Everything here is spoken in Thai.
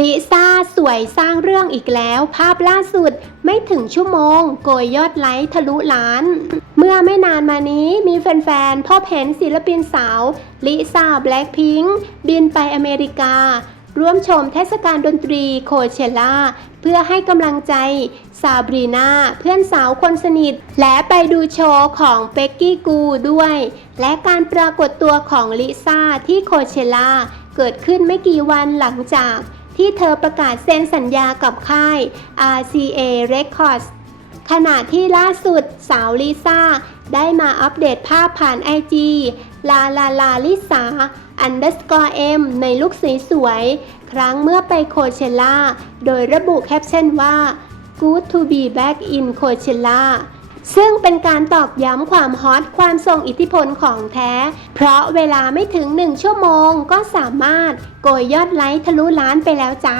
ลิซ่าสวยสร้างเรื่องอีกแล้ว ภาพล่าสุดไม่ถึงชั่วโมง โกยยอดไลค์ทะลุล้าน เมื่อไม่นานมานี้มีแฟนๆพบเห็นศิลปินสาวลิซ่าแบล็คพิงค์บินไปอเมริกา ร่วมชมเทศกาลดนตรีโคเชล่า เพื่อให้กำลังใจซาบรีนาเพื่อนสาวคนสนิท และไปดูโชว์ของเป็กกี้กูด้วย และการปรากฏตัวของลิซ่าที่โคเชล่าเกิดขึ้นไม่กี่วันหลังจาก ที่เธอประกาศเซ็นสัญญากับค่าย RCA Records ขณะที่ล่าสุดสาวลิซ่า ได้มาอัปเดตภาพผ่าน IG ลาลาลาลิสา underscore m ในลุคสวยๆครั้งเมื่อไปโคเชล่า โดยระบุแคปชั่นว่า good to be back in Coachella ซึ่งเป็นการตอกย้ำความฮอตความทรงอิทธิพลของแท้ เพราะเวลาไม่ถึง 1 ชั่วโมงก็สามารถโกยยอดไลค์ทะลุล้านไปแล้วจ้า